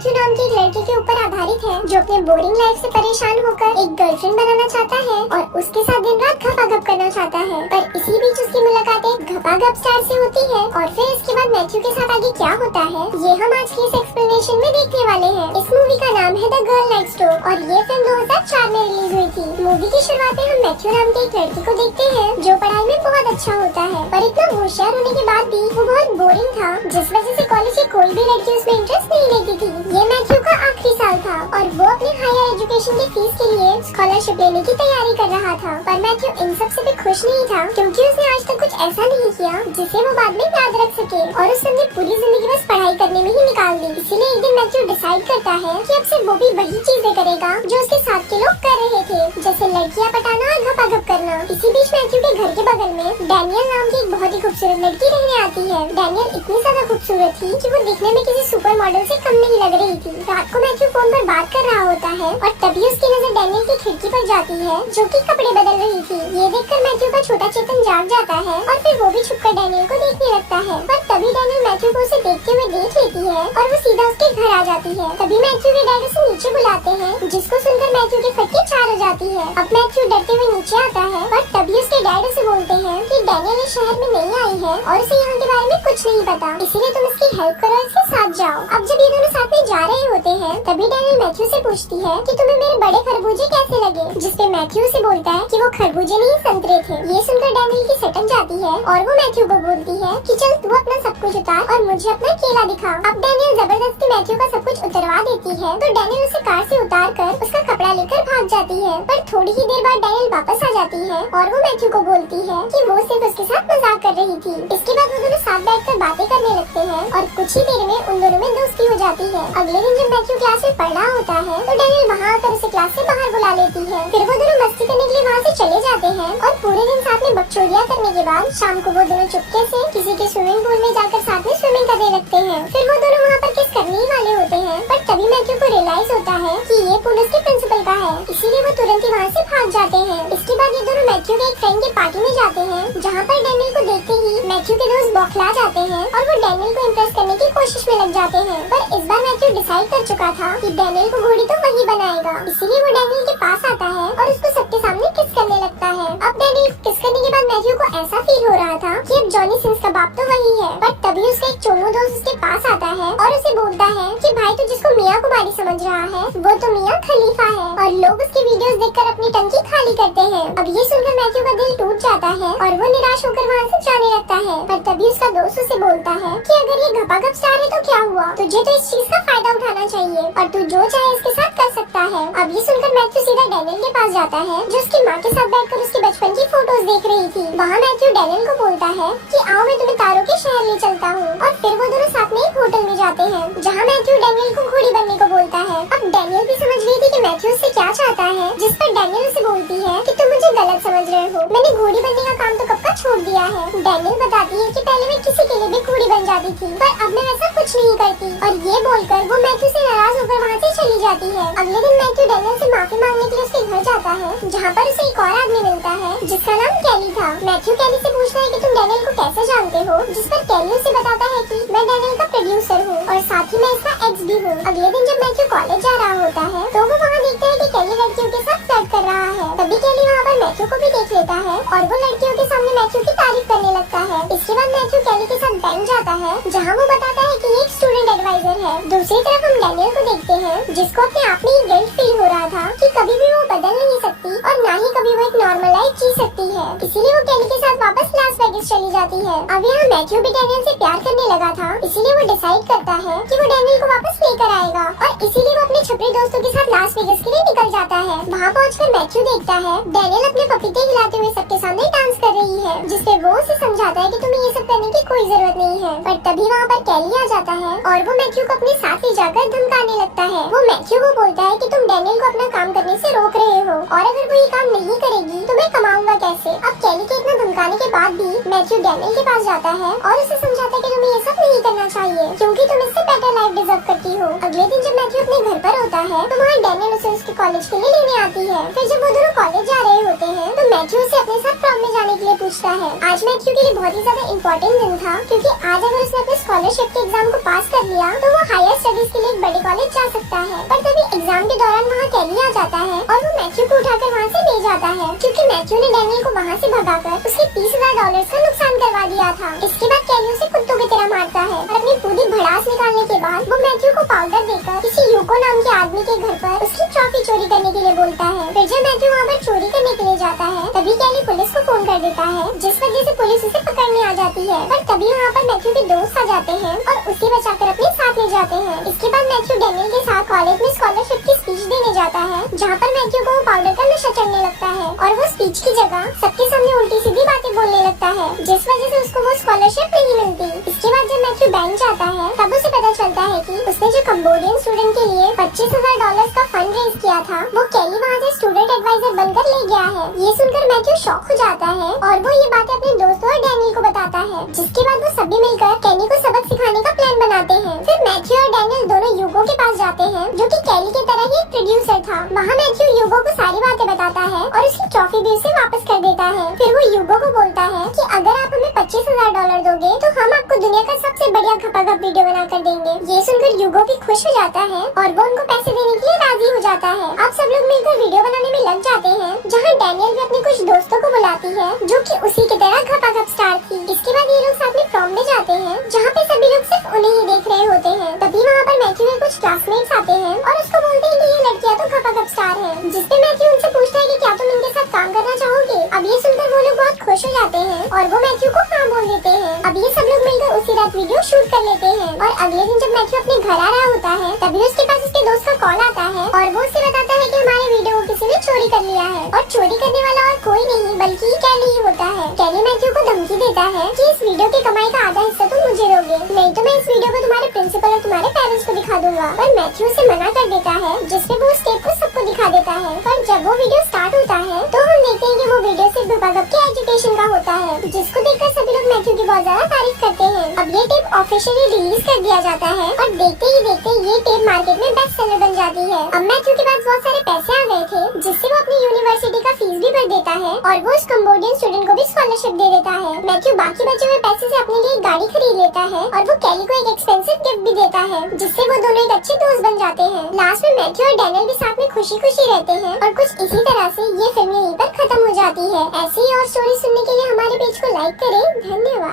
Matthew नाम के एक लड़के के ऊपर आधारित है जो अपने बोरिंग लाइफ से परेशान होकर एक गर्लफ्रेंड बनाना चाहता है और उसके साथ दिन रात घपाघप करना चाहता है। पर इसी बीच उसकी मुलाकात एक घपाघप स्टार से होती है और फिर इसके बाद मैथ्यू के साथ आगे क्या होता है ये हम आज की इस एक्सप्लेनेशन में देखने वाले हैं। इस मूवी का नाम है द गर्ल नेक्स्ट डोर और ये फिल्म 2004 में रिलीज हुई थी। मूवी की शुरुआत में हम मैथ्यू नाम के एक लड़के को देखते हैं जो पढ़ाई में बहुत अच्छा होता है पर इतना होशियार होने के बाद भी वो बहुत बोरिंग था, जिस वजह से कॉलेज की कोई भी लड़की उसमें इंटरेस्ट नहीं लेती थी। ये मैथ्यू का आखिरी साल था और वो अपने हायर एजुकेशन की फीस के लिए स्कॉलरशिप लेने की तैयारी कर रहा था। पर मैथ्यू इन सब से भी खुश नहीं था क्योंकि उसने आज तक कुछ ऐसा नहीं किया जिसे वो बाद में याद रख सके और उसने अपनी पूरी जिंदगी बस पढ़ाई करने में ही निकाल दी। इसीलिए एक दिन मैथ्यू डिसाइड करता है कि अब से वो भी वही चीजें करेगा जो उसके साथ के लोग कर रहे थे, जैसे लड़कियां पटाना और घपाघप करना। इसी बीच मैथ्यू के घर के बगल में डैनियल नाम की एक बहुत ही खूबसूरत लड़की रहने आती है। डैनियल इतनी ज्यादा खूबसूरत थी कि वो दिखने में किसी सुपर मॉडल से कम नहीं लग रही थी। रात को मैथ्यू फोन पर बात कर रहा होता है और तभी उसकी नजर डैनियल की खिड़की पर जाती है जो कि कपड़े बदल रही थी। ये देखकर मैथ्यू का छोटा चेतन जाग जाता है और फिर वो भी छुपकर डैनियल को देखने लगता है। पर तभी डैनियल मैथ्यू को उसे देखते हुए देख लेती है और वो सीधा उसके घर आ जाती है। तभी मैथ्यू के डैड उसे नीचे बुलाते हैं, जिसको सुनकर मैथ्यू की फटके चार हो जाती है। अब मैथ्यू डरते हुए नीचे आता है पर तभी उसके डैड उसे बोलते हैं कि डैनियल इस शहर में नहीं आई है और उसे यहाँ के बारे में कुछ नहीं पता, इसीलिए तुम इसकी हेल्प करो, इसके साथ जाओ। अब जब ये दोनों साथ में जा रहे होते हैं तभी डैनियल मैथ्यू से पूछती है कि तुम्हें मेरे बड़े खरबूजे कैसे लगे, जिसपे मैथ्यू से बोलता है कि वो खरबूजे नहीं संतरे थे। ये सुनकर डैनियल की सटक जाती है और वो मैथ्यू को बोलती है कि चल तू अपना सब कुछ उतार और मुझे अपना केला दिखा। अब डैनियल जबरदस्ती मैथ्यू का सब कुछ उतरवा देती है तो डैनियल उसे कार से उतार कर उसका कपड़ा लेकर भाग जाती है। पर थोड़ी ही देर बाद डैनियल वापस आ जाती है और वो मैथ्यू को बोलती है कि वो सिर्फ उसके साथ मजाक कर रही थी। इसके बाद वो दोनों साथ बैठकर बातें करने लगते हैं और कुछ ही देर में उन दोनों में दोस्ती हो जाती है। अगले दिन जब मैथ्यू क्लास में पढ़ रहा होता है तो डैनियल वहाँ आकर उसे क्लास से बाहर बुला लेती है। फिर वो दोनों मस्ती करने के लिए वहाँ से चले जाते हैं और पूरे दिन साथ में बकचोदियां करने के बाद शाम को वो दोनों चुपके से किसी के स्विमिंग पूल में जाकर साथ में स्विमिंग करने लगते हैं। फिर वो दोनों वहाँ पर किस करने ही वाले होते हैं पर तभी मैथ्यू को रियलाइज होता है कि ये पूल उसके प्रिंसिपल का है, इसीलिए वो तुरंत ही वहाँ से भाग जाते हैं। इसके बाद ये दोनों मैथ्यू के एक फ्रेंड के पार्टी में जाते हैं जहाँ पर डैनियल को देखते ही मैथ्यू के दोस्त बौखला जाते हैं और वो डैनियल को इम्प्रेस करने की कोशिश में लग जाते हैं। पर इस बार मैथ्यू डिसाइड कर चुका था कि डैनियल को घोड़ी तो वही बनाएगा, इसीलिए वो डैनियल के पास आता है और उसको सबके सामने किस करने लगता है। अब डैनियल किस करने के बाद मैथ्यू को ऐसा फील हो रहा था कि अब जॉनी सिंस का बाप तो वही है। पर तभी उसका एक चोमू दोस्त उसके पास आता है और उसे बोलता है कि भाई तू जिसको मियाँ कुमारी समझ रहा है वो तो मियाँ खलीफा है और लोग उसकी वीडियोस देखकर अपनी टंकी खाली करते हैं। अब ये सुनकर मैथ्यू का दिल टूट जाता है और वो निराश होकर वहाँ से जाने लगता है। पर तभी उसका दोस्त उसे बोलता है कि अगर ये घपाघप स्टार है तो क्या हुआ, तुझे तो इस चीज का फायदा उठाना चाहिए और तू जो चाहे इसके साथ कर सकता है। अब ये सुनकर मैथ्यू सीधा डैनियल के पास जाता है जो उसकी माँ के साथ बैठकर उसके बचपन की फोटोज देख रही थी। वहाँ मैथ्यू डैनियल को बोलता है कि आओ मैं तुम्हें तारों के शहर ले चलता हूँ और फिर वो दोनों साथ में एक होटल में जाते हैं जहाँ मैथ्यू डैनियल को घोड़ी बनने को बोलता है। अब डैनियल भी समझ रही थी कि मैथ्यू उससे क्या चाहता है, जिस पर डैनियल उसे बोलती है कि तुम मुझे गलत समझ रहे हो, मैंने घोड़ी बनने का काम तो कब का छोड़ दिया है। डैनियल बताती है कि पहले मैं किसी के लिए भी घोड़ी बन जाती थी पर अब मैं ऐसा कुछ नहीं करती और ये बोलकर वो मैथ्यू से नाराज होकर वहाँ से चली जाती है। अगले दिन मैथ्यू डैनियल से माफी मांगने के लिए उसके घर जाता है जहाँ पर उसे एक और आदमी मिलता है जिसका नाम कैली था। मैथ्यू कैली से पूछता है कि तुम डैनियल को कैसे जानते हो, जिस पर कैली उसे बताता है कि मैं डैनियल का प्रोड्यूसर हूँ और साथ ही मैं इसका एक्स भी हूँ। अगले दिन जब मैथ्यू कॉलेज जा रहा होता है तो वो वहाँ देखता है कि कैली लड़कियों के साथ फ्लर्ट कर रहा है। तभी कैली वहाँ पर मैथ्यू को भी देख लेता है और वो लड़कियों के सामने मैथ्यू की तारीफ करने लगता है। इसके बाद मैथ्यू कैली के साथ बैंक जाता है जहाँ वो बताता है कि एक स्टूडेंट एडवाइजर है। दूसरी तरफ हम डैनियल को देखते हैं जिसको अपने आप में गिल्ट फील हो रहा था कि कभी भी वो बदल नहीं सकती और ना ही कभी वो एक नॉर्मल लाइफ जी सकती है, इसीलिए वो कैली के साथ वापस लास वेगास चली जाती है। अब यहाँ मैथ्यू भी डैनियल से प्यार करने लगा था, इसीलिए वो डिसाइड करता है कि वो डैनियल को वापस लेकर आएगा और इसीलिए वो अपने छपरी दोस्तों के साथ लास वेगास के लिए निकल जाता है। वहाँ पहुँचकर मैथ्यू देखता है डैनियल अपने पपीते हिलाते हुए सबके सामने डांस कर रही है, जिससे वो उसे समझाता है कि तुम्हें ये सब करने की कोई जरूरत नहीं है। पर तभी वहाँ पर कैली आ जाता है और वो मैथ्यू को अपने साथ ले जाकर धमकाने लगता है। वो मैथ्यू को बोलता है कि तुम डैनियल को अपना काम करने से रोक रहे हो और अगर वो ये काम नहीं करेगी तो मैं कमाऊंगा कैसे। अब कैली के इतना धमकाने के बाद भी मैथ्यू डैनियल के पास जाता है और उसे समझाता है कि तुम्हें ये सब नहीं करना चाहिए क्योंकि तुम इससे बेटर लाइफ डिजर्व करती हो। अगले दिन जब मैथ्यू अपने घर पर होता है तो वहाँ डैनियल उसे उसके कॉलेज के लिए लेने आती है। फिर जब वो दोनों कॉलेज जा रहे होते हैं तो मैथ्यू उसे अपने साथ प्रॉम में जाने के लिए पूछता है। आज मैथ्यू के लिए बहुत ही ज्यादा इम्पोर्टेंट दिन था क्योंकि आज अगर उसने अपने स्कॉलरशिप के एग्जाम को पास कर लिया तो वो हायर स्टडीज के लिए एक बड़े कॉलेज जा सकता है। पर तभी एग्जाम के दौरान वहाँ कैली आ जाता है और वो मैथ्यू को उठाकर वहाँ से ले जाता है, क्योंकि मैथ्यू ने डैनियल को वहाँ से भगाकर उसके $30,000 का नुकसान करवा दिया था। इसके बाद कैली उसे कुत्तों की तरह मारता है और अपनी पूरी भड़ास निकालने के बाद वो मैथ्यू को पाउडर देकर किसी यूको नाम के आदमी के घर पर उसकी ट्रॉफी चोरी करने के लिए बोलता है। फिर जब मैथ्यू वहाँ पर चोरी करने के लिए जाता है तभी कैली पुलिस को फोन कर देता है, जिस वजह से पुलिस उसे पकड़ने आ जाती है। पर तभी वहाँ पर मैथ्यू के दोस्त आ जाते हैं और उसे बचाकर अपने साथ ले जाते हैं। इसके बाद मैथ्यू डैनियल के साथ कॉलेज में स्कॉलरशिप की स्पीच देने जाता है, जहाँ पर मैथ्यू को पाउडर का नशा चढ़ने लगता है और वो स्पीच की जगह सबके सामने उल्टी सीधी बातें बोलने लगता है, जिस वजह से उसको वो स्कॉलरशिप नहीं मिलती। इसके बाद जब मैथ्यू बैंक जाता है तब उसे पता चलता है कि उसने जो कंबोडियन स्टूडेंट के लिए $25,000 का फंड रेज किया था वो कैली वहाँ से स्टूडेंट एडवाइजर बनकर ले गया है। ये सुनकर मैथ्यू शॉक हो जाता है और वो ये बातें अपने दोस्तों और डैनियल को बताता है, जिसके बाद वो सभी मिलकर कैली को सबक सिखाने का प्लान बनाते हैं। फिर मैथ्यू और डैनियल दोनों यूगो के पास जाते हैं, जो कि कैली की तरह ही एक प्रोड्यूसर था। वहाँ मैथ्यू यूगो को सारी बातें बताता है और उसकी ट्रॉफी भी उसे वापस कर देता है। फिर वो यूगो को बोलता है कि अगर आप हमें $25,000 दोगे तो हम आपको दुनिया का सबसे बढ़िया खपाखप वीडियो बना कर देंगे। ये सुनकर यूगो भी खुश हो जाता है और वो उनको पैसे देने के लिए राजी हो जाता है। अब सब लोग मिलकर वीडियो बनाने में लग जाते हैं, जहाँ डैनियल भी अपने कुछ दोस्तों को बुलाती है, जो कि उसी की तरह खपाखप स्टार थी। इसके बाद ये लोग साथ में प्रॉम में जाते हैं, जहाँ पे सभी लोग सिर्फ उन्हें ही देख रहे होते हैं। तभी वहाँ पर मैथ्यू के कुछ क्लासमेट्स आते हैं और उसको बोलते हैं कि ये लड़कियाँ तो खपाखप स्टार है, जिसपे मैथ्यू उनसे पूछता है कि क्या तुम इनके साथ काम करना चाहोगे। अब ये सुनकर वो लोग बहुत खुश हो जाते हैं और वो मैथ्यू को हाँ बोल देते हैं। अब ये सब लोग मिलकर उसी रात वीडियो शूट कर लेते हैं और अगले दिन जब मैथ्यू अपने घर आ रहा होता है तभी उसके पास उसके दोस्त का कॉल आता है और वो उसे बताता है कि हमारे वीडियो को किसी ने चोरी कर लिया है और चोरी करने वाला और कोई नहीं बल्कि कैली ही होता है। कैली मैथ्यू को धमकी देता है कि इस वीडियो की कमाई का आधा हिस्सा तुम मुझे दोगे, नहीं तो मैं इस वीडियो को तुम्हारे प्रिंसिपल और तुम्हारे पेरेंट्स को दिखा दूंगा। पर मैथ्यू उसे मना कर देता है, जिससे वो उस टेप को सबको दिखा देता है। पर जब वो वीडियो स्टार्ट होता है तो हम देखते हैं कि वो वीडियो सिर्फ खपाखप के एजुकेशन का होता है, जिसको देखकर सभी लोग मैथ्यू की बहुत ज्यादा तारीफ करते हैं। अब ये टेप ऑफिशियली रिलीज कर दिया जाता है और देखते ही देखते ये टेप मार्केट में बेस्ट सेलर बन जाती है। अब मैथ्यू के पास बहुत सारे पैसे आ गए थे, जिससे वो अपनी यूनिवर्सिटी का फीस भी भर देता है और वो उस कंबोडियन स्टूडेंट को भी स्कॉलरशिप दे देता है। मैथ्यू बाकी बचे हुए पैसे से अपने लिए एक गाड़ी खरीद लेता है और वो कैली को एक एक्सपेंसिव गिफ्ट भी देता है, जिससे वो दोनों एक अच्छे दोस्त बन जाते हैं। लास्ट में मैथ्यू और डैनियल भी साथ में खुशी खुशी रहते हैं और कुछ इसी तरह से ये फिल्म यहीं पर खत्म हो जाती है। ऐसी ही और स्टोरी सुनने के लिए हमारे पेज को लाइक करें। धन्यवाद।